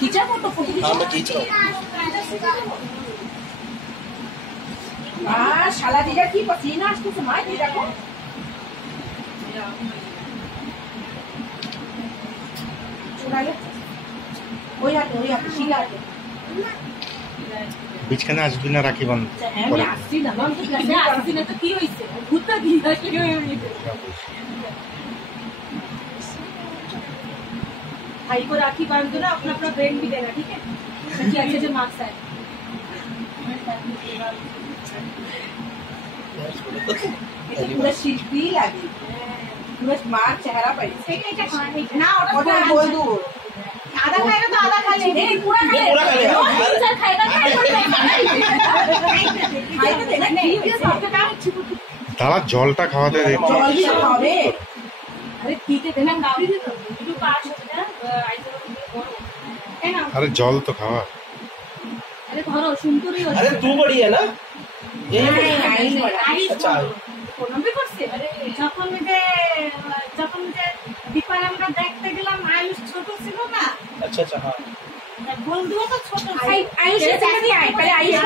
खींचा photo photo हाँ मैं खींच रहा हूँ। शाला जीजा की पसीना आज तो समाज जीजा को ওই হাতে শিলা আছে বিছখানে আসবি না রাখি বন্ধ আমি আসছি না আমি ক্লাসে আসছি না তো কি হইছে ভূতটা কি भाई को राखी बांध दो ना अपना अपना ब्रेन भी देना ठीक है ताकि अच्छे से मार्क्स आए पूरा शिल्पी लगी पूरा स्मार्ट चेहरा पर ना और बोल दूं आधा खाएगा तो आधा खा लेंगे पूरा खा लेगा सर खाएगा खाएगा देना नहीं आपका काम দাদা জলটা খাওয়াতে দে জল भी খাবে अरे ठीक है देना गाड़ी दे दो जो पास हो ना है ना আরে জল তো খাওয়া अरे धरो सुनतुरी हो अरे तू बड़ी है ना ये नहीं अच्छा প্রণামই করছে আরে যখন যে দীপার আমরা দেখতে গেলাম আয়ুষ ছোট ছিল না अच्छा अच्छा हाँ বন্ধুও তো ছোট আয়ুষ এসে আয় পরে আয়ুষ